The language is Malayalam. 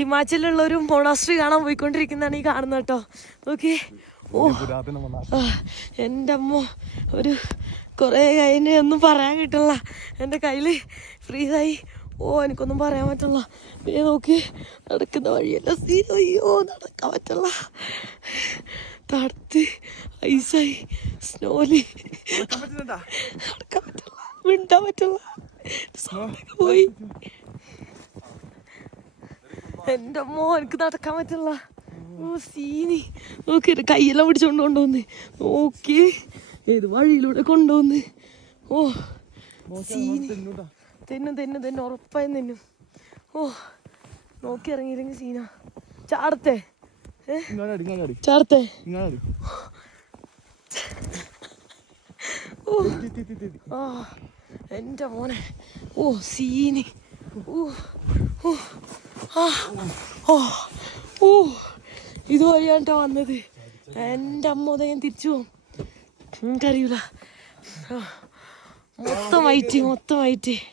ഹിമാചലിലുള്ള ഒരു മൊണാസ്ട്രി കാണാൻ പോയിക്കൊണ്ടിരിക്കുന്നതാണ് ഈ കാണുന്നത് കേട്ടോ. നോക്കി. ഓ എൻ്റെ അമ്മ, ഒരു കുറേ കഴിഞ്ഞ് ഒന്നും പറയാൻ കിട്ടില്ല. എൻ്റെ കയ്യിൽ ഫ്രീസായി. ഓ എനിക്കൊന്നും പറയാൻ പറ്റില്ല. പിന്നെ നോക്കി നടക്കുന്ന വഴിയല്ല അയ്യോ നടക്കാൻ പറ്റില്ല. തണുത്ത് ഐസായി സ്നോലി നടക്കാൻ പറ്റില്ല, മിണ്ടാൻ പറ്റില്ല. പോയി എൻ്റെ അമ്മോ, എനിക്ക് നടക്കാൻ പറ്റില്ല. ഓ സീനി നോക്കി, കയ്യെല്ലാം പിടിച്ചോണ്ട് കൊണ്ടുവന്ന് നോക്കി ഏത് വഴിയിലൂടെ കൊണ്ടുവന്ന്. ഓ സീനി തെന്നും ഉറപ്പായും തെന്നും. ഓ നോക്കി ഇറങ്ങിയില്ലെങ്കിൽ സീന. ചാടത്തെ ചാടത്തെ. ആ എൻ്റെ മോനെ. ഓ സീനി. ഇതുവഴിയാണ്ടാ വന്നത്. എൻ്റെ അമ്മ ഞാൻ തിരിച്ചു പോകും, എനിക്കറിയൂല. മൊത്തം വൈറ്റ്